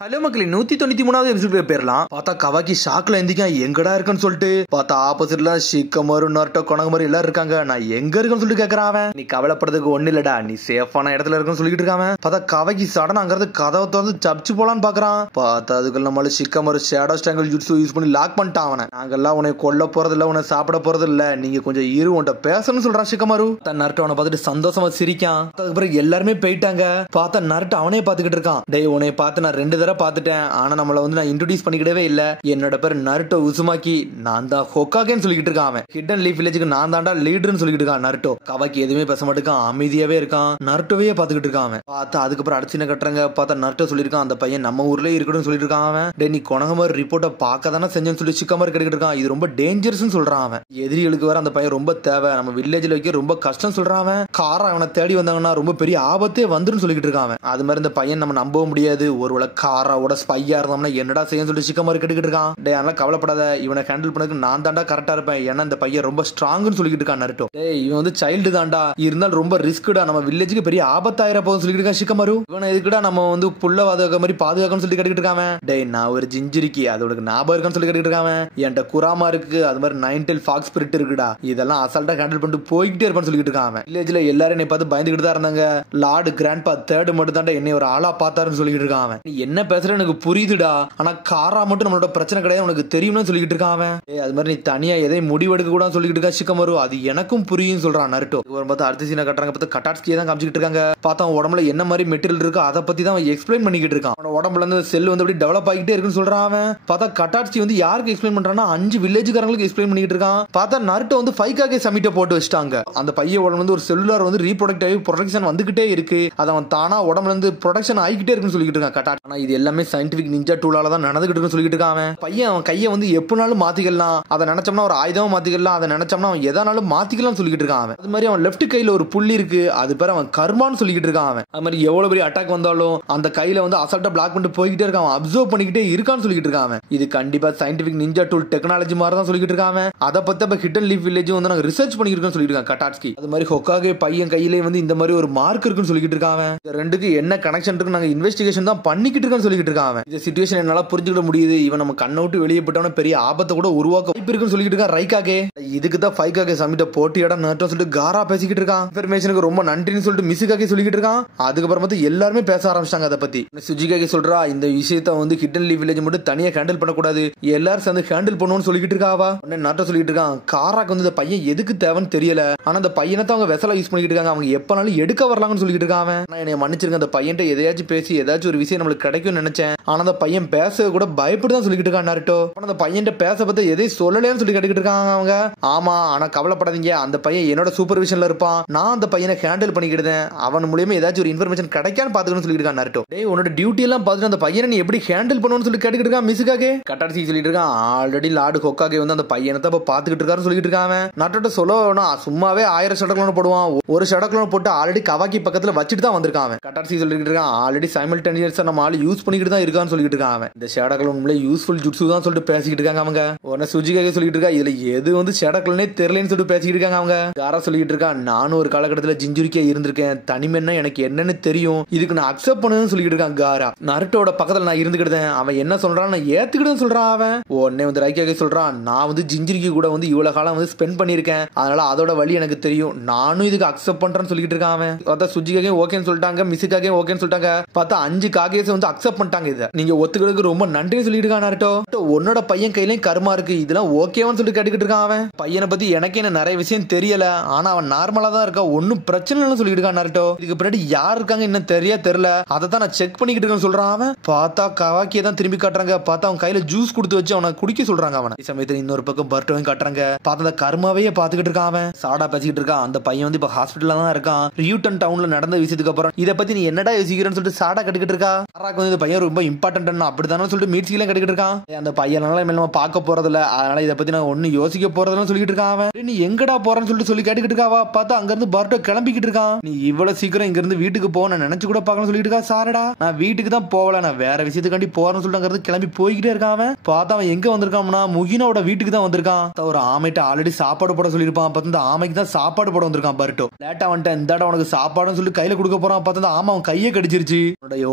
Hello மக்களே 193வது episode பேர்லாம் பார்த்தா கவாக்கி ஷாக்ல எந்திரிக்கான் எங்கடா இருக்குன்னு சொல்லிட்டு பார்த்தா ஆப்போசிட்ல ஷிக்கமரு நருட்டோ கொனகமரு எல்லாரும் இருக்காங்க. நான் எங்க இருக்குன்னு சொல்லிட்டு கேக்குறான் அவன். நீ கவலைப்படுறதுக்கு ஒண்ணு இல்லடா, நீ சேஃபான இடத்துல இருக்குன்னு சொல்லிட்டு இருக்கான். பார்த்தா கவாக்கி சடனா அங்கிருந்து கதவை திறந்து சப்ச்சு போலான்னு பாக்குறான். பார்த்தா அதுக்குள்ள நம்மள ஷிக்கமரு ஷேடோ ஸ்டாங்கிள் ஜுட்ஸு யூஸ் பண்ணி லாக் பண்ணிட்டான் அவனை. நாங்கெல்லாம் உன்னை கொல்ல போறது இல்ல, உன்னை சாப்பிட போறது இல்ல, நீங்க கொஞ்சம் இரு உன்ட்ட பேசணும்னு சொல்றான் ஷிக்கமரு. நருட்டோ அவனை பார்த்துட்டு சந்தோஷமா சிரிக்கான். அதுக்கப்புறம் எல்லாருமே போயிட்டாங்க. பார்த்தா நருட்டோ அவனே பாத்துக்கிட்டு இருக்கான். டேய் உன்னை பார்த்து நான் 2 தடவை பாத்துட்டேன், ஆனா நம்மள வந்து நான் இன்ட்ரோடியூஸ் பண்ணிக்கிடவே இல்ல. என்னோட பேர் நருட்டோ உசுமாக்கி, நான் தான் ஹொக்காகேன்னு சொல்லிக்கிட்டு இருக்கான் அவன். ஹிடன் லீஃப் வில்லேஜுக்கு நான் தாண்டா லீடர்னு சொல்லிட்டு இருக்கான் நருட்டோ. கவாக்கி எதுவுமே பேச மாட்டேங்கான், அமைதியாவே இருக்கான். நருட்டோவே பாத்துக்கிட்டு இருக்கான் அவன். பார்த்தா அதுக்கப்புறம் அடிச்சு கட்டுறாங்க. பார்த்தா நருட்டோ சொல்லிருக்கான் அந்த பையன் நம்ம ஊர்லயே இருக்கணும்னு சொல்லிட்டு இருக்கான் அவன். டே நீ கொனகமர் ரிப்போர்ட்டை பார்க்க தானே செஞ்சேன்னு சொல்லி சிக்கமர் கேட்டுக்கிட்டு இருக்கான். இது ரொம்ப டேஞ்சரஸ்னு சொல்றான் அவன். எதிரிகளுக்கு வர அந்த பையன் ரொம்ப தேவை, நம்ம வில்லேஜ்ல வைக்க ரொம்ப கஷ்டம் சொல்றான் அவன். காரை அவனை தேடி வந்தாங்கன்னா ரொம்ப பெரிய ஆபத்தே வந்துரும் சொல்லிட்டு இருக்கான் அவன். அது மாதிரி இந்த பையன் நம்ம நம்பவும் முடியாது. ஒருவேளை காரோட ஸ்பையா இருந்தோம்னா என்னடா செய்யன்னு சொல்லி சிக்கமர் கேட்டுக்கிட்டு இருக்கான். டே அதனால கவலைப்படாத, இவனை ஹேண்டில் பண்ணதுக்கு நான் தாண்டா கரெக்டா இருப்பேன், ஏன்னா இந்த பையன் ரொம்ப ஸ்ட்ராங்னு சொல்லிட்டு இருக்கான் நருட்டோ. டேய் இவன் வந்து சைல்டு தாண்டா, இருந்தாலும் ரொம்ப ரிஸ்க்குடா, நம்ம வில்லேஜுக்கு பெரிய ஆபத்தாயிர போகுதுன்னு சொல்லிட்டு இருக்கான் சிக்கமரு. இவனை எதுக்குடா நம்ம வந்து புள்ளவாத மாதிரி பாதுகாக்கணும்னு சொல்லி கேட்டுக்கிட்டு இருக்கான். டேய் நான் ஒரு ஜிஞ்சிரிக்கி, அதோட ஞாபகம் இருக்கான்னு சொல்லி கேட்டுக்கிட்டு இருக்கான். என்கிட்ட குராமா இருக்கு, அது மாதிரி 9 ஃபாக்ஸ் ஸ்பிரிட் இருக்குடா, இதெல்லாம் அசால்ட்டா ஹேண்டில் பண்ணிட்டு போய்கிட்டே இருப்பான்னு சொல்லிட்டு இருக்கான். வில்லேஜ்ல எல்லாரும் என்னை பார்த்து பயந்துகிட்டு தான் இருந்தாங்க. லார்டு கிராண்ட்பா தேர்ட் மட்டும் தாண்டா என்னை ஒரு ஆளா பார்த்தாருன்னு சொல்லிட்டு இருக்கான். நீ என்ன பேசுற எனக்கு புரியுதுடா, ஆனா காரா மட்டும் நம்மளோட பிரச்சனை கிடையாது உனக்கு தெரியும்னு சொல்லிட்டு இருக்கான். அது மாதிரி நீ தனியா எதையும் முடிவெடுக்க கூட சொல்லிட்டு இருக்கா சிக்கமரு, அது எனக்கும் புரியும் சொல்றான் நருட்டோ. பார்த்து அடுத்த சீனை கட்டுறாங்க. பார்த்து கட்டாட்ஸ்கியே தான் காமிச்சிட்டு இருக்காங்க. பார்த்தா உடம்புல என்ன மாதிரி மெட்டீரியல் இருக்கோ அதை பத்தி தான் எக்ஸ்பிளைன் பண்ணிக்கிட்டு இருக்கான். உடம்புல இருந்து செல் வந்து அப்படி டெவலப் ஆகிட்டே இருக்குன்னு சொல்றான் அவன். பார்த்தா கட்டாட்ஸ்கி வந்து யாருக்கு எக்ஸ்பிளைன் பண்றான்னா 5 வில்லேஜ்காரங்களுக்கு எக்ஸ்பிளைன் பண்ணிட்டு இருக்கான். பார்த்தா நருட்டோ வந்து 5K சமிட்ட போட்டு வச்சிட்டாங்க. அந்த பையன் உடம்புல வந்து ஒரு செல்லுலார் வந்து ரீப்ரொடக்ட் ஆகி ப்ரொடக்ஷன் வந்துகிட்டே இருக்கு, அது அவன் தானா உடம்புல இருந்து ப்ரொடக்ஷன் ஆகிட்டே இருக்குன்னு சொல்லிட்டு இருக்கான் கட்டாட். ஆனா இது எல்லாமே சயின்டிபிக் நிஞ்சா டூலால தான் நடந்துகிட்டு இருக்குன்னு சொல்லிட்டு இருக்கான். பையன் அவன் கையை வந்து எப்பனாலும் மாத்திக்கலாம், அதை நினைச்சோம்னா ஒரு ஆயுதமா மாத்திக்கலாம், அதை நினைச்சோம்னா அவன் எதானாலும் மாத்திக்கலாம் சொல்லிட்டு இருக்கான். அது மாதிரி அவன் லெஃப்ட் கையில ஒரு புள்ளி இருக்கு, அது பேர் அவன் கர்மான்னு சொல்லிட்டு இருக்கான். அது மாதிரி எவ்வளவு பெரிய அட்டாக் வந்தாலும் அந்த கையில வந்து அசால்ட்டா பிளாக் பண்ணிட்டு போய்கிட்டே இருக்கான், அப்சர்வ் பண்ணிக்கிட்டே இருக்கான்னு சொல்லிட்டு இருக்கான். இது கண்டிப்பா சயின்டிபிக் நிஞ்சா டூல் டெக்னாலஜி மாதிரி தான் சொல்லிட்டு இருக்கான். அதை பத்தி இப்ப ஹிடன் லீஃப் வில்லேஜ் வந்து நாங்க ரிசர்ச் பண்ணிருக்கோம்னு சொல்லிட்டு இருக்கான் கட்டாட்ஸ்கி. அது மாதிரி ஹொக்காகே பையன் கையிலே வந்து இந்த மாதிரி ஒரு மார்க் இருக்குன்னு சொல்லிட்டு இருக்கான். இந்த ரெண்டுக்கு என்ன கனெக்ஷன் இருக்கு நாங்க இன்வெஸ்டிகேஷன் தான் பண்ணிக்கிட்டு இருக்கோம்னு சொல்லிட்டு இருக்கான். இந்த சிச்சுவேஷன் என்னால புரிஞ்சுக்கிட முடியுது, இவன் நம்ம கண்ணை விட்டு வெளியே போட்டவன பெரிய ஆபத்தை கூட உருவாக்க வாய்ப்பு இருக்குன்னு சொல்லிட்டு இருக்கான் ரைக்காகே. இதுக்கு தான் 5K சமிட்ட போட்டியடா நருட்டோ சொல்லிட்டு காரா பேசிக்கிட்டு இருக்கான். இன்ஃபர்மேஷனுக்கு ரொம்ப நன்றின்னு சொல்லிட்டு மிசுகாகே சொல்லிக்கிட்டு இருக்கான். அதுக்கப்புறம் வந்து எல்லாருமே பேச ஆரம்பிச்சாங்க அதை பத்தி. சுஜிகாகே சொல்றா இந்த விஷயத்தை வந்து ஹிடன் லீஃப் வில்லேஜ் மட்டும் தனியா ஹேண்டில் பண்ணக்கூடாது, எல்லாரும் சேர்ந்து ஹேண்டில் பண்ணுவோம்னு சொல்லிட்டு இருக்காவா. நருட்டோ சொல்லிட்டு இருக்கான் காராக்கு வந்து இந்த பையன் எதுக்கு தேவைன்னு தெரியல, ஆனா அந்த பையனை தான் அவங்க வெசலா யூஸ் பண்ணிட்டு இருக்காங்க, அவங்க எப்பனாலும் எடுக்க வரலாம்னு சொல்லிட்டு இருக்காங்க. நான் என்னை மன்னிச்சிருக்கேன், அந்த பையன் எதையாச்சும் பேசி ஏதாச்சும் ஒரு விஷயம் நம்மளுக்கு கிடைக்கும்னு நினைச்சேன், ஆனா அந்த பையன் பேச கூட பயப்படுதான் சொல்லிட்டு இருக்கான் நருட்டோ. அந்த பையன் பேச பத்தி எதையும் சொல்லலன்னு சொல்லி கேட்டுக்கிட்டு இருக்காங்க அவங்க. ஆமா ஆனா கவலைப்படாதீங்க, அந்த பையன் என்னோட சூப்பர்விஷன்ல இருப்பான், நான் அந்த பையனை ஹேண்டில் பண்ணிக்கிட்டேன், அவன் மூலமா ஏதாச்சும் ஒரு இன்ஃபர்மேஷன் கிடைக்கான்னு பாத்துக்கணும்னு சொல்லிட்டு இருக்கான் நருட்டோ. டேய் உன்னோட டியூட்டி எல்லாம் பார்த்துட்டு அந்த பையனை நீ எப்படி ஹேண்டில் பண்ணுன்னு சொல்லி கேட்டுக்கிட்டு இருக்கான் மிசுகாகே. கட்டாட்சி சொல்லிட்டு இருக்கான் ஆல்ரெடி லார்டு ஹொக்காகே வந்து அந்த பையனை தான் பாத்துக்கிட்டு இருக்காரு சொல்லிட்டு இருக்காங்க. நருட்டோ சொல்ல சும்மாவே 1000 ஷடக்லோன் போடுவான், ஒரு ஷடக்லோன் போட்டு ஆல்ரெடி கவாக்கி பக்கத்துல வச்சுட்டு தான் வந்திருக்கான். கட்டாட்சி சொல்லிட்டு இருக்கான் ஆல்ரெடி சைமல்டேனியஸா நம்ம ஆளு யூஸ் பண்ணிக்கிட்டு தான் இருக்கான்னு சொல்லிட்டு இருக்கான். இந்த ஷடக்லோன் யூஸ்ஃபுல் ஜுட்ஸு தான் சொல்லிட்டு பேசிக்கிட்டு இருக்காங்க அவங்க. உடனே சுஜிகாகே சொல்லிட்டு இருக்கா இதுல எது வந்து ஷடக்லோனே தெரியலன்னு சொல்லிட்டு பேசிக்கிட்டு இருக்காங்க அவங்க. காரா சொல்லிட்டு இருக்கா நானும் ஒரு காலகட்டத்துல ஜிஞ்சுரிக்கா இருந்திருக்கேன், தனிமைன்னா எனக்கு என்னன்னு தெரியும், இதுக்கு நான் அக்செப்ட் பண்ணுன்னு சொல்லிட்டு இருக்கான் காரா. நருட்டோட பக்கத்துல நான் இருந்துக்கிட்டேன், அவன் என்ன சொல்றான் நான் ஏத்துக்கிட்டேன்னு சொல்றான் அவன். உடனே வந்து ரைக்காகே சொல்றான் நான் வந்து ஜிஞ்சிரிக்கு கூட வந்து இவ்வளவு காலம் வந்து ஸ்பெண்ட் பண்ணிருக்கேன், அதனால அதோட வழி எனக்கு தெரியும், நானும் இதுக்கு அக்செப்ட் பண்றேன்னு சொல்லிட்டு இருக்கான் அவன். பார்த்தா சுஜிகாகே ஓகேன்னு சொல்லிட்டாங்க, மிசுகாகே ஓகேன்னு சொல்லிட்டாங்க. பார்த்தா 5 காகேஸ் வந்து அக்செப்ட் பண்ணிட்டாங்க. இதை நீங்க ஒத்துக்கிறதுக்கு ரொம்ப நன்றி சொல்லிட்டு இருக்கான் நருட்டோ. உன்னோட பையன் கையிலயும் கர்மா இருக்கு, இதெல்லாம் ஓகேவான்னு சொல்லிட்டு கேட்டுக்கிட்டு இருக்கான் அவன். பையனை பத்தி எனக்கு என்ன நிறைய விஷயம் தெரியல, ஆனா அவன் நார்மலா தான் இருக்கா, ஒன்னும் பிரச்சனை இல்லைன்னு சொல்லிட்டு இருக்கான் நருட்டோ. இதுக்கு பின்னாடி யார் இருக்காங்க இன்னும் தெரியல, அதை தான் நான் செக் பண்ணிக்கிட்டு இருக்கேன்னு சொல்றான் அவன். பார்த்தா கவாக்கியை தான் திரும்பி காட்டுறாங்க. பார்த்தா அவன் கையில ஜூஸ் கொடுத்து வச்சு அவனை குடிக்க சொல்றாங்க அவனை. இந்த சமயத்துல இன்னொரு பக்கம் பர்ட்டோவையும் காட்டுறாங்க. பார்த்தா அந்த கர்மாவையே பாத்துக்கிட்டு இருக்கான் அவன். சாடா பேசிக்கிட்டு இருக்கான். அந்த பையன் வந்து இப்ப ஹாஸ்பிட்டல்ல தான் இருக்கான். ரியூட்டன் டவுன்ல நடந்த விஷயத்துக்கு அப்புறம் இதை பத்தி நீ என்னடா யோசிக்கிறேன்னு சொல்லிட்டு சாடா கட்டிக்கிட்டு இருக்கா. காராக்கு வந்து இந்த பையன் ரொம்ப இம்பார்ட்டன்ட் அப்படித்தானு சொல்லிட்டு மீட்சிலாம் கட்டிக்கிட்டு இருக்கான். அந்த பையனால நம்ம பார்க்க போறது இல்ல, அதனால இதை பத்தி நான் ஒண்ணு யோசிக்க போறதுன்னு சொல்லிட்டு இருக்கான் அவன். நீ எங்கடா போறன்னு சொல்லிட்டு சொல்லி கேட்டுக்கிட்டு இருக்காவா. பார்த்தா அங்க இருந்து பர்ட்டோ கிளம்பிக்கிட்டு இருக்கான். நீ இவ்வளவு சீக்கிரம் இங்க இருந்து வீட்டுக்கு போ நான் நினைச்சு கூட பார்க்கணும்னு சொல்லிட்டு இருக்கா. சாரடா நான் வீட்டுக்கு தான் போகல, நான் வேற விஷயத்துக்காண்டி போறேன்னு சொல்லிட்டு கிளம்பி போய்கிட்டே இருக்கான் அவன். பார்த்தா அவன் எங்க வந்திருக்கான்னா முகினோட வீட்டுக்கு தான் வந்திருக்கான். ஒரு ஆமைட்ட ஆல்ரெடி சாப்பாடு போட சொல்லிருப்பான், பார்த்து இந்த ஆமைக்கு தான் சாப்பாடு போட வந்திருக்கான் பர்ட்டோ. லேட்டா வந்துட்டேன், இந்தாடா உனக்கு சாப்பாடுன்னு சொல்லி கையில கொடுக்க போறான். பார்த்து ஆமா அவன் கையை கடிச்சிருச்சு,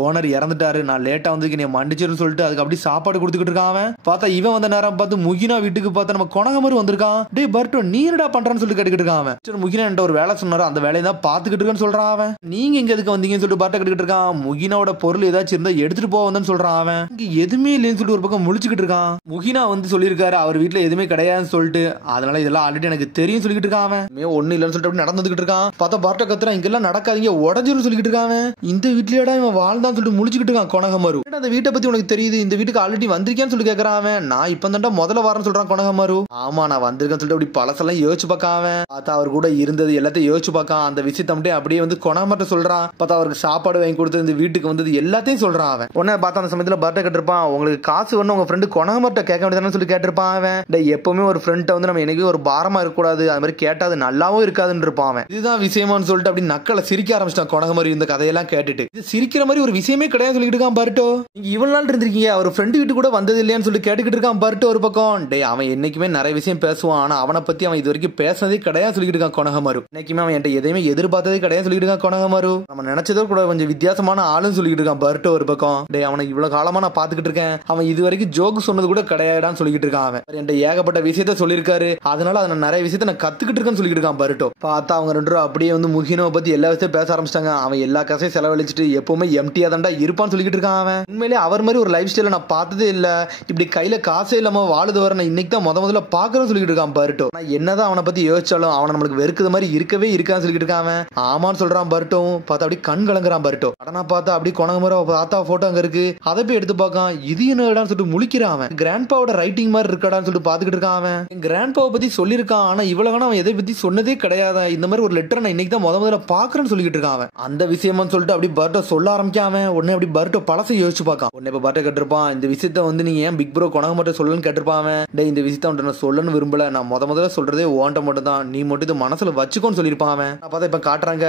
ஓனர் இறந்துட்டாரு, நான் நான் லேட்டா வந்து நீ மன்னிச்சிருன்னு சொல்லிட்டு அதுக்கு அப்படி சாப்பாடு கொடுத்துக்கிட்டு இருக்கான் அவன். பார்த்தா இவன் வந்த நேரம் பார்த்து முகினா வீட்டுக்கு பார்த்தா நம்ம கொணகமரு வந்திருக்கான். டேய் பர்ட்டோ நீ என்னடா பண்றான்னு சொல்லி கேட்டுக்கிட்டு இருக்கான் அவன். சரி முகினா என்கிட்ட ஒரு வேலை சொன்னாரு, அந்த வேலையை தான் பாத்துக்கிட்டு இருக்கேன்னு சொல்றான் அவன். நீங்க இங்க எதுக்கு வந்தீங்கன்னு சொல்லிட்டு பர்ட்டோ கேட்டுக்கிட்டு இருக்கான். முகினாவோட பொருள் ஏதாச்சும் இருந்தா எடுத்துட்டு போக வந்தேன்னு சொல்றான் அவன். இங்க எதுவுமே இல்லைன்னு சொல்லிட்டு ஒரு பக்கம் முழிச்சுக்கிட்டு இருக்கான். முகினா வந்து சொல்லியிருக்காரு அவர் வீட்டுல எதுவுமே கிடையாதுன்னு சொல்லிட்டு, அதனால இதெல்லாம் ஆல்ரெடி எனக்கு தெரியும் சொல்லிக்கிட்டு இருக்கான் அவன். ஒண்ணு இல்லைன்னு சொல்லிட்டு அப்படி நடந்துகிட்டு இருக்கான். பார்த்தா பர்ட்டோ கத்துறான் இங்கெல்லாம் நடக்காதீங்க உடஞ்சிரும் சொல்லிக்கிட்டு இருக்கான். இந்த வீட்லயேடா இவன் வாழ்ந்தான்னு சொல்லிட்டு முழிச்சுக்கிட்டு இருக்கான் கொணகமரு. அந்த வீட்டை பத்தி உனக்கு தெரியுது, இந்த வீட்டுக்கு ஆல்ரெடி வந்திருக்கேன்னு சொல்லி கேட்கறான் அவன். நான் இப்ப தான்டா முதல்ல வரேன்னு சொல்றான் கொணகமரு. ஆமா நான் வந்திருக்கேன்னு சொல்லிட்டு அப்படி பழசெல்லாம் யோசிச்சு பார்க்கான் அவன். பார்த்தா அவர் கூட இருந்தது எல்லாத்தையும் யோசிச்சு பார்க்கான். அந்த விஷயத்தை மட்டும் அப்படியே வந்து கொணகமர்ட்ட சொல்றான். பார்த்தா அவருக்கு சாப்பாடு வாங்கி கொடுத்து இந்த வீட்டுக்கு வந்தது எல்லாத்தையும் சொல்றான் அவன். உடனே பார்த்தா அந்த சமயத்துல பர்ட்டோ கேட்டிருப்பான், உங்களுக்கு காசு வேணும் உங்க ஃப்ரெண்டு கொணகமர்ட்ட கேட்க வேண்டியதானு சொல்லி கேட்டிருப்பான் அவன். எப்பவுமே ஒரு ஃப்ரெண்ட்ட வந்து நம்ம என்னைக்கு ஒரு பாரமா இருக்கக்கூடாது, அது மாதிரி கேட்டா அது நல்லாவும் இருக்காதுன்னு இருப்பான் அவன். இதுதான் விஷயமான்னு சொல்லிட்டு அப்படி நக்கலை சிரிக்க ஆரம்பிச்சிட்டான் கொணகமரு இந்த கதையெல்லாம் கேட்டுட்டு. இது சிரிக்கிற மாதிரி ஒரு விஷயமே கிடையாது சொல்லிட்டு இருக்கான் பர்ட்டோ. நீங்க இவ்வளவு நாள் இருந்திருக்கீங்க அவர் ஃப்ரெண்டு வீட்டு கூட வந்தது இல்லையான்னு சொல்லி கேட்டுக்கிட்டு இருக்கான் பர்ட்டோ ஒரு பக்கம். டே அவன் என்னைக்குமே நிறைய விஷயம் பேசுவான், ஆனா அவனை பத்தி அவன் இது வரைக்கும் பேசினதே கிடையாது சொல்லிட்டு இருக்கான் கொணகமரு. இன்னைக்குமே அவன் என்கிட்ட எதையுமே எதிர்பார்த்ததே கிடையாது சொல்லிட்டு இருக்கான் கொணகமரு. நம்ம நினைச்சதோ கூட கொஞ்சம் வித்தியாசமான ஆளுன்னு சொல்லிட்டு இருக்கான் பர்ட்டோ ஒரு பக்கம். டே அவனை இவ்வளவு காலமா நான் பாத்துக்கிட்டு இருக்கேன், அவன் இது வரைக்கும் ஜோக் சொன்னது கூட கிடையாடான்னு சொல்லிட்டு இருக்கான் அவன். என்கிட்ட ஏகப்பட்ட விஷயத்த சொல்லியிருக்காரு, அதனால அதை நிறைய விஷயத்த நான் கத்துக்கிட்டு இருக்கேன்னு சொல்லிட்டு இருக்கான் பர்ட்டோ. பார்த்தா அவங்க ரெண்டு அப்படியே வந்து முகினோ பத்தி எல்லா விஷயத்தையும் பேச ஆரம்பிச்சிட்டாங்க. அவன் எல்லா காசையும் செலவழிச்சிட்டு எப்பவுமே எம்டியா தான்டா இருப்பான்னு சொல்லிட்டு இருக்கான் அவன். உண்மையிலே அவர் மாதிரி ஒரு லைஃப் ஸ்டைல நான் பார்த்ததே இல்ல, இப்படி கையில காசே இல்லாம வாழுது வர நான் இன்னைக்கு தான் முதல்ல பாக்குறேன்னு சொல்லிட்டு இருக்கான் பர்ட்டோ. நான் என்னதான் அவனை பத்தி யோசிச்சாலும் அவனை நம்மளுக்கு வெறுக்கிற மாதிரி இருக்கவே இருக்கான்னு சொல்லிட்டு இருக்கான் அவன். ஆமான்னு சொல்றான் பர்ட்டோ. பார்த்தா அப்படி கண் கலங்குறான் பர்ட்டோ. அடனா பார்த்தா அப்படி கொணகமரு தாத்தா போட்டோ அங்க இருக்கு, அதை போய் எடுத்து பார்க்கான். இது என்னடான்னு சொல்லிட்டு முழிக்கிறான் அவன். கிராண்ட்பாவோட ரைட்டிங் மாதிரி இருக்கடான்னு சொல்லிட்டு பாத்துக்கிட்டு இருக்கான் அவன். கிராண்ட்பாவை பத்தி சொல்லியிருக்கான், ஆனா இவ்வளவு அவன் எதை பத்தி சொன்னதே கிடையாது, இந்த மாதிரி ஒரு லெட்டர் நான் இன்னைக்கு தான் முதல்ல பாக்குறேன்னு சொல்லிட்டு இருக்கான் அவன். அந்த விஷயமான்னு சொல்லிட்டு அப்படி பர்ட்டோ சொல்ல ஆரம்பிக்கான் அவன். உடனே அப்படி பர்ட்டோ பழசை யோசிச்சு பார்க்கான். உடனே இப்ப பர்ட்டோ கேட்டிருப்பான், இந்த விஷயத்த வந்து நீ ஏன் பிக் ப்ரோ கொணகமர்ட்ட சொல்லணும்னு கேட்டிருப்பான் அவன். டேய் இந்த விஷயத்த அவன்கிட்ட நான் சொல்லணும்னு விரும்பல, நான் முதல்ல சொல்றதே ஓன்ட்ட மட்டும் தான், நீ மட்டும் இது மனசுல வச்சுக்கோன்னு சொல்லியிருப்பான் அவன். நான் பார்த்தா இப்ப காட்டுறாங்க.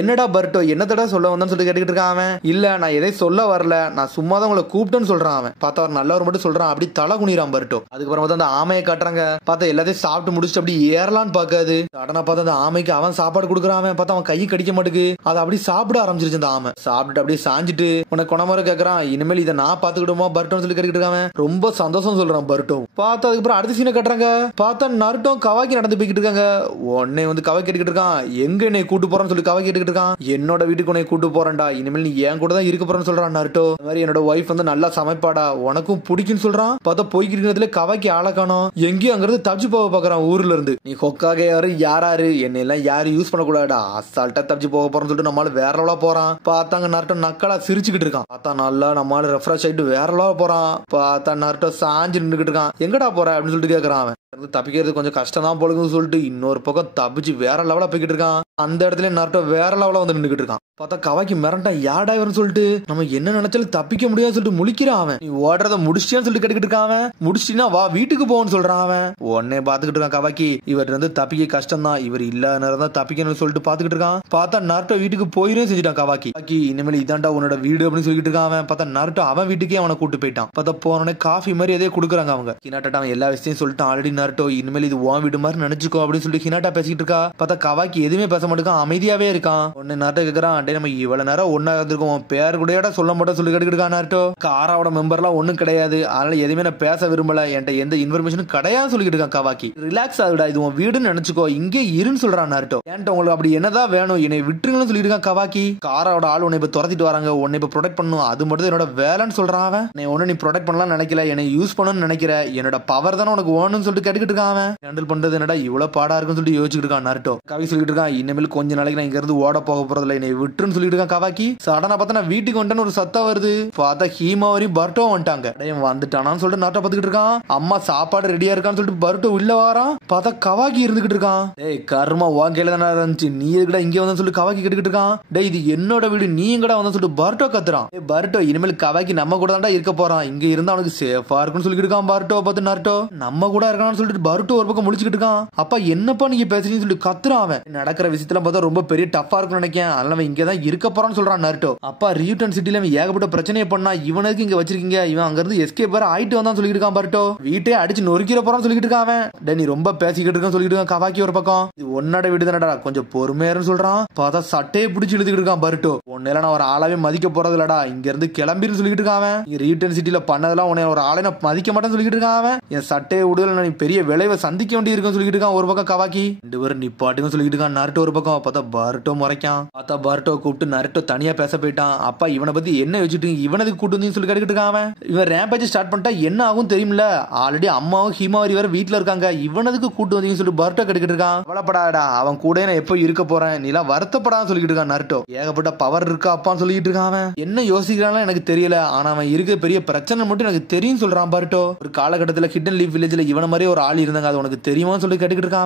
என்னடா பர்ட்டோ என்னத்தடா சொல்ல வந்தான்னு சொல்லிட்டு கேட்டுக்கிட்டு இருக்கான் அவன். இல்ல நான் எதை சொல்ல வரல, நான் சும்மா தான் உங்களை கூப்பிட்டேன்னு சொல்றான் அவன். பார்த்தா அவர் நல்லவர் மட்டும் சொல்றான், அப்படி தலை குனிறான் பர்ட்டோ. அதுக்கப்புறம் அந்த ஆமையை காட்டுறாங்க. பார்த்தா எல்லாத்தையும் சாப்பிட்டு முடிச்சுட்டு அப்படி ஏறலான்னு பாக்காது. சடனா பார்த்தா அந்த ஆமைக்கு அவன் சாப்பாடு கொடுக்குறான் அவன். பார்த்தா அவன் கை கடிக்க மாட்டுக்கு, அதை அப்படி சாப்பிட ஆரம்பிச்சிருச்சு அந்த ஆமை. சாப்பிட்டு அப்படியே சாஞ்சிட்டு உனக்கு கொணமர கேட்கறான், இனிமேல் இதை நான் பாத்துக்கிடுமா பர்ட்டோன்னு சொல்லி கேட்டுக்கிட்டு இருக்கான். ரொம்ப சந்தோஷம் சொல்றான் பர்ட்டோ. பார்த்தா அதுக்கப்புறம் அடுத்த சீனை கட்டுறாங்க. பார்த்தா நருட்டோ கவாக்கி நடந்து போய்கிட்டு இருக்காங்க. உடனே வந்து கவாக்கி கேட்டுக்கிட்டு இருக்கான், எங்க என்னை கூட்டு போறான்னு சொல்லி கவாக்கி கேட்டுக்கிட்டு இருக்கான். என்னோட வீட்டுக்கு உன்னை கூட்டு போறேன்டா, இனிமேல் நீ என் கூட தான் இருக்க போறேன்னு சொல்றான் நருட்டோ. இந்த மாதிரி என்னோட ஒய்ஃப் வந்து நல்லா சமைப்பாடா, உனக்கும் பிடிக்குன்னு சொல்றான். பார்த்தா போய்கிட்டு இருக்கிறதுல கவாக்கி ஆள காணோம். எங்கேயும் அங்கிருந்து தப்பிச்சு போக பாக்குறான் ஊர்ல இருந்து. நீ கொக்காக யாரு என்னை எல்லாம் யாரும் யூஸ் பண்ண கூடாடா, அசால்ட்டா தப்பிச்சு போக போறேன்னு சொல்லிட்டு நம்மளால வேற லெவலா போறான். பார்த்தாங்க நருட்டோ நக்கலா சிரிச்சுக்கிட்டு இருக்கான். பார்த்தா நல்லா நம்மளால ரெஃப்ரெஷ் ஆயிட்டு வேற லெவலா போறான். பார்த்தா நருட்டோ சாஞ்சு நின்றுகிட்டு இருக்கான். எங்கடா போற அப்படின்னு சொல்லிட்டு கேக்குறான் அவன். தப்பிக்கிறது கொஞ்சம் கஷ்டம் தான் போலுன்னு சொல்லிட்டு இன்னொரு பக்கம் தப்பிச்சு வேற லெவலா போய்கிட்டு இருக்கான். அந்த இடத்துல நருட்டோ வேற லெவலா வந்து நின்றுகிட்டு இருக்கான். பார்த்தா கவாக்கி மிரண்டா, யாடா இவர்னு சொல்லிட்டு நம்ம என்ன நினைச்சாலும் தப்பிக்க முடியாதுன்னு சொல்லிட்டு முழிக்கிறான் அவன். நீ ஓடுறத முடிச்சியான்னு சொல்லிட்டு கேட்டுக்கிட்டு இருக்கான் அவன். முடிச்சிட்டா வா வீட்டுக்கு போன்னு சொல்றான் அவன். உடனே பாத்துக்கிட்டு இருக்கான் கவாக்கி, இவர் வந்து தப்பிக்க கஷ்டம் தான், இவர் இல்லாத நேரம் தான் தப்பிக்கணும்னு சொல்லிட்டு பாத்துக்கிட்டு இருக்கான். பார்த்தா நருட்டோ வீட்டுக்கு போயிரும் செஞ்சுட்டான் கவாக்கி. இனிமேல் இதான்டா உன்னோட வீடு அப்படின்னு சொல்லிட்டு இருக்கான் அவன். பார்த்தா நருட்டோ அவன் வீட்டுக்கே அவனை கூட்டு போயிட்டான். பார்த்தா போனோடனே காஃபி மாதிரி எதே கொடுக்குறாங்க அவங்க. ஹினாட்டா அவன் எல்லா விஷயத்தையும் சொல்லிட்டான் ஆல்ரெடி. நருட்டோ இனிமேல் இது உன் வீடு மாதிரி நினைச்சுக்கோ அப்படின்னு சொல்லிட்டு ஹினாட்டா பேசிக்கிட்டு இருக்கா. பார்த்தா கவாக்கி எதுவுமே பேச மாட்டேங்கான், அமைதியாவே இருக்கான். உடனே நருட்டோ கேக்குறான், டே நம்ம இவ்வளவு நேரம் ஒன்னா இருந்திருக்கோம், பேர் கூட சொல்ல மாட்டோம் சொல்லி கேட்டுக்கிட்டு இருக்கான் நருட்டோ. காராவோட மெம்பர்லாம் ஒண்ணும் கிடையாது, அதனால எதுவுமே நான் பேச விரும்பல, என்கிட்ட எந்த இன்ஃபர்மேஷனும் கிடையாது சொல்லிக்கிட்டு இருக்கான் கவாக்கி. ரிலாக்ஸ் ஆகுடா, இது உன் வீடுன்னு நினைச்சுக்கோ, இங்கே இருன்னு சொல்றான் நருட்டோ. என்கிட்ட உங்களுக்கு அப்படி என்னதான் வேணும், என்னை விட்டுருங்கன்னு சொல்லிட்டு இருக்கான் கவாக்கி. காராவோட ஆள் உன்னை இப்ப துரத்திட்டு வராங்க, உன்னை இப்ப ப்ரொடெக்ட் பண்ணும், அது மட்டும் என்னோட வேலைன்னு சொல்றான் அவன். நீ ப்ரொடெக்ட் பண்ணலாம் நினைக்கல, என்னை யூஸ் பண்ணணும்னு நினைக்கிற, என்னோட பவர் தானே உனக்கு வேணும்னு சொல்லிட்டு கேட்டுக்கிட்டு இருக்கான் அவன். ஹேண்டில் பண்றது என்னடா இவ்வளவு பாடா இருக்குன்னு சொல்லிட்டு யோசிச்சுட்டு இருக்கான் நருட்டோ. கவி சொல்லிட்டு இருக்கான், இனிமேல் கொஞ்ச நாளைக்கு நான் இங்க இருந்து ஓட போக போறதில்ல, என்னை விட்டுருன்னு சொல்லிட்டு இருக்கான் கவாக்கி. சடனா பார்த்தா நான் வீட்டுக்கு வந்துட்டேன்னு ஒரு சத்தம் வருது. பார்த்தா ஹீமாவரி பர்ட்டோ வந்துட்டாங்க. வந்துட்டானான்னு சொல்லிட்டு நருட்டோ பாத்துக்கிட்டு இருக்கான். அம்மா சாப்பாடு ரெடியா இருக்கான்னு சொல்லிட்டு பர்ட்டோ உள்ள வாரான். பார்த்தா கவாக்கி இருந்துகிட்டு இருக்கான். டேய் கர்மா உன் கையில தானே இருந்துச்சு, நீ எங்கடா இங்க வந்து சொல்லி கவாக்கி கேட்டுக்கிட்டு இருக்கான். டேய் இது என்னோட வீடு, நீ எங்கடா வந்து சொல்லிட்டு பர்ட்டோ கத்துறான். பர்ட்டோ இனிமேல் கவாக்கி நம்ம கூட தான்டா இருக்க போறான், இங்க இருந்தா அவனுக்கு சேஃபா இருக்குன்னு சொல்லிட்டு இருக்கான். பர்ட்டோ பார்த்து நருட்டோ நம்ம கூட இருக்கான்னு சொல்லிட்டு பருட்டோ ஒரு பக்கம் முழிச்சுக்கிட்டு இருக்கான். அப்பா என்னப்பா நீங்க பேசுறீங்கன்னு சொல்லிட்டு கத்துறான் அவன். நடக்கிற விஷயத்துல பார்த்தா ரொம்ப பெரிய டஃபா இருக்கும்னு நினைக்கிறேன், அதனால அவன் இங்கதான் இருக்க போறான்னு சொல்றான் நருட்டோ. அப்பா ரியூட்டன் சிட்டில அவன் ஏகப்பட்ட பிரச்சனையை பண்ணா, இவனுக்கு இங்க வச்சிருக்கீங்க, இவன் அங்க இருந்து எஸ்கேப் வேற ஆயிட்டு வந்தான் சொல்லிட்டு இருக்கான் பருட்டோ. வீட்டே அடிச்சு நொறுக்கிற போறான்னு சொல்லிட்டு இருக்கான் அவன். டே நீ ரொம்ப பேசிக்கிட்டு இருக்கான்னு சொல்லிட்டு இருக்கான் கவாக்கி ஒரு பக்கம். இது உன்னோட வீடு தானடா, கொஞ்சம் பொறுமையாருன்னு சொல்றான். பார்த்தா சட்டையை பிடிச்சி இழுத்துக்கிட்டு இருக்கான் பருட்டோ. உன்னையில நான் ஒரு ஆளாவே மதிக்க போறது இல்லடா, இங்க இருந்து கிளம்பின்னு சொல்லிட்டு இருக்கான் அவன். ரியூட்டன் சிட்டில பண்ணதெல்லாம் உன்னை ஒரு ஆளை நான் மதிக்க மாட்டேன்னு சொல்லிட்டு இருக்கான் அவன். என் சட்டையை விடுதல நீ பெரிய விளைவை சந்திக்க வேண்டி இருக்குன்னு சொல்லிட்டு இருக்கான் ஒரு பக்கம் கவாக்கி. 2 பேரும் நிப்பாட்டுன்னு சொல்லிட்டு இருக்கான் நருட்டோ ஒரு பக்கம். பார்த்தா பருட்டோ முறைக்கான். பார்த்தா பருட்டோ கூப்பிட்டு நருட்டோ தனியா பேச போயிட்டான். அப்பா இவனை பத்தி என்ன வச்சுட்டு இவனுக்கு கூட்டு வந்து சொல்லி கேட்டுக்கிட்டு இருக்கான் அவன். இவன் ரேம்பேஜ் ஸ்டார்ட் பண்ணிட்டா என்ன ஆகும் தெரியுமில்ல, ஆல்ரெடி அம்மாவும் ஹிமாவரி வேற வீட்டுல இருக்காங்க, இவனதுக்கு கூட்டு வந்தீங்கன்னு சொல்லிட்டு பருட்டோ கேட்டுக்கிட்டு இருக்கான். கவலைப்படாடா, அவன் கூட நான் எப்போ இருக்க போறேன், நீலாம் வருத்தப்படான்னு சொல்லிட்டு இருக்கான் நருட்டோ. ஏகப்பட்ட பவர் இருக்கா அப்பான்னு சொல்லிட்டு இருக்கான் அவன். என்ன யோசிக்கிறான்னு எனக்கு தெரியல, ஆனா அவன் இருக்க பெரிய பிரச்சனை மட்டும் எனக்கு தெரியும் சொல்றான் பருட்டோ. ஒரு காலகட்டத்தில் ஹிடன் லீஃப் வில்லேஜ்ல இவன மாதிரி ஒரு ஆள் இருந்தாங்க, அது உனக்கு தெரியுமான்னு சொல்லி கேட்டுக்கிட்டு இருக்கான்.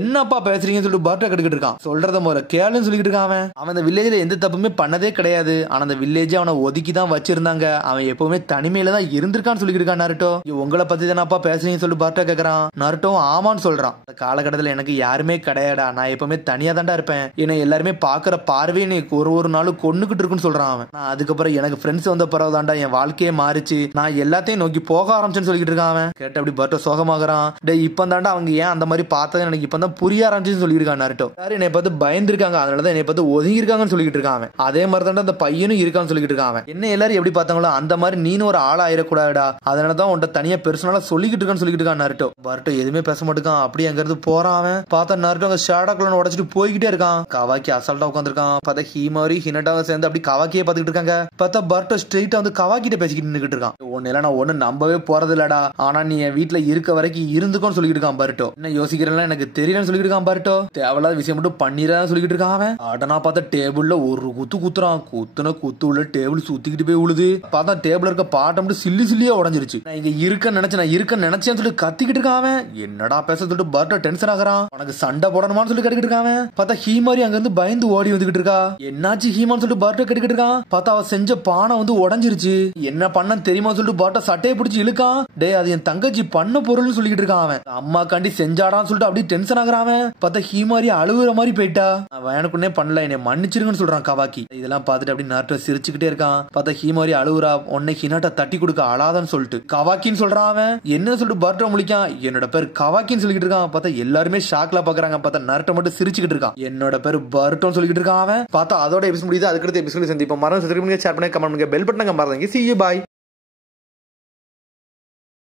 என்னப்பா பேசுறீங்கன்னு சொல்லிட்டு பருட்டோ கேட்டுக்கிட்டு இருக்கான். சொல்றத முறை கேளுன்னு சொல்லிட்டு இருக்கான் அவன். அவன் அந்த வில்லேஜ்ல எந்த தப்புமே பண்ணதே கிடையாது, ஆனா அந்த வில்லேஜ் அவனை ஒதுக்கி தான் வச்சிருந்தாங்க, அவன் எப்பவுமே தனிமையில தான் இருந்திருக்கான்னு சொல்லிட்டு இருக்கான் நருட்டோ. உங்களை பத்தி தானப்பா பேசுறீங்கன்னு சொல்லி பருட்டோ கேக்குறான். நருட்டோ ஆமான்னு சொல்றான். அந்த காலகட்டத்தில் எனக்கு யாருமே கிடையாடா, நான் எப்பவுமே தனியா தான்டா இருப்பேன், என்னை எல்லாருமே பாக்குற பார்வையை ஒரு நாளும் கொன்னுகிட்டு இருக்குன்னு சொல்றான் அவன். நான் அதுக்கப்புறம் எனக்கு ஃப்ரெண்ட்ஸ் வந்த பிறகுதான்டா என் வாழ்க்கையே மாறிச்சு, நான் எல்லாத்தையும் நோக்கி போக ஆரம்பிச்சேன்னு சொல்லிட்டு இருக்கான் அவன். கேட்ட அப்படி பருட்டோ சோகமாகறான். டே இப்ப தாண்டா அவங்க ஏன் அந்த மாதிரி பார்த்தது எனக்கு இப்பதான் புரிய ஆரம்பிச்சுன்னு சொல்லிட்டு இருக்கான் நருட்டோ. யாரும் என்னை பார்த்து பயந்துருக்காங்க, அதனாலதான் என்னை பார்த்து ஒதுங்கி இருக்காங்கன்னு சொல்லிட்டு இருக்கான். அதே மாதிரி தாண்டா அந்த பையனும் இருக்கான்னு சொல்லிட்டு இருக்கான். என்ன எல்லாரும் எப்படி பார்த்தாங்களோ அந்த மாதிரி நீனும் ஒரு ஆள் ஆயிடக்கூடாதுடா, அதனாலதான் உன்ட்ட தனியா பெர்சனலா சொல்லிக்கிட்டு இருக்கான்னு சொல்லிட்டு இருக்கான் நருட்டோ. பருட்டோ எதுவுமே பேச மாட்டேங்கான், அப்படி அங்க இருந்து போறான் அவன். பார்த்தா நருட்டோ அங்க ஷாடாக்குள்ள உடச்சிட்டு போய்கிட்டே இருக்கான். கவாக்கி அசால்ட்டா உட்காந்துருக்கான். பார்த்தா ஹிமாரி ஹினட்டாவை சேர்ந்து அப்படி கவாக்கியே பார்த்துக்கிட்டு இருக்காங்க. பார்த்தா பருட்டோ ஸ்ட்ரெயிட்டா வந்து கவாக்கிட்ட பேசிக்கிட்டு நின்னுக்கிட்டு இருக்கான். ஒன்னு நான் ஒண்ணு நம்பவே போறது இல்லடா, ஆனா நீ என் வீட்டுல இருக்க வரைக்கும் இருந்துக்கோன்னு சொல்லிட்டு இருக்கான் பருட்டோ. என்ன யோசிக்கிறேன் எனக்கு தெரியலன்னு சொல்லிட்டு இருக்கான் பருட்டோ. தேவையில்லாத விஷயம் மட்டும் பண்ணிடான்னு சொல்லிட்டு இருக்கான் அவன். ஆடனா பார்த்தா டேபிள்ல ஒரு குத்து குத்துறான். குத்துன குத்து உள்ள டேபிள் சுத்திக்கிட்டு போய் உழுது. பார்த்தா டேபிள் இருக்க பாட்டம் மட்டும் சில்லி சில்லியா உடஞ்சிருச்சு. நான் இங்க இருக்க நினைச்சேன்னு சொல்லி கத்திக்கிட்டு இருக்கான் அவன். என்னடா பேச சொல்லிட்டு பருட்டோ டென்ஷன் ஆகிறான். உனக்கு சண்டை போடணுமான்னு சொல்லி கேட்டுக்கிட்டு இருக்கான். பார்த்தா ஹீமாரி அங்க இருந்து பயந்து ஓடி வந்துகிட்டு இருக்கா. என்னாச்சு ஹீமான்னு சொல்லிட்டு பருட்டோ கேட்டுக்கிட்டு இருக்கான். பார்த்தா அவ செஞ்ச பானை வந்து உடஞ்சிருச்சு. என்ன பண்ண தெரியுமா சொல்லிட்டு பருட்டோ சட்டையை பிடிச்சி இழுக்கான். டே அது என் தங்கச்சி பண்ண பொருள்னு சொல்லிட்டு இருக்கான் அவன். அம்மா காண்டி செஞ்சாடான்னு சொல்லிட்டு அப்படியே டென்ஷன் ஆகுறான். பார்த்தா ஹீமாரி அழுகுற மாதிரி போயிட்டா. அவன் எனக்குன்னே பண்ணல, என்னை மன்னிச்சிருங்கன்னு சொல்றான் கவாக்கி. இதெல்லாம் பார்த்துட்டு அப்படி நருட்டோ சிரிச்சுக்கிட்டே இருக்கான். பார்த்தா ஹீமாரி அழுகுறா. உன்னை ஹினாட்டா தட்டி கொடுக்க அழாதான்னு சொல்லிட்டு கவாக்கின்னு சொல்றான் அவன். என்ன சொல்லிட்டு பருட்டோ முழிக்கான். என்னோட பேர் கவாக்கின்னு சொல்லிட்டு இருக்கான். பார்த்தா எல்லாருமே ஷாக்ல பாக்குறாங்க. பார்த்தா நருட்டோ மட்டும் சிரிச்சுக்கிட்டு இருக்கான். என்னோட பேர் பருட்டோன்னு சொல்லிட்டு இருக்கான் அவன். பார்த்தா அதோட எபிசோட் முடியுது. அதுக்கடுத்த எபிசோட் சந்திப்போம். மறந்து சப்ஸ்கிரைப் பண்ணுங்க, ஷேர் பண்ணுங்க, கமெண்ட் பண்ணுங்க, பெல் பட்டனை மறந்துங்க. See you, bye.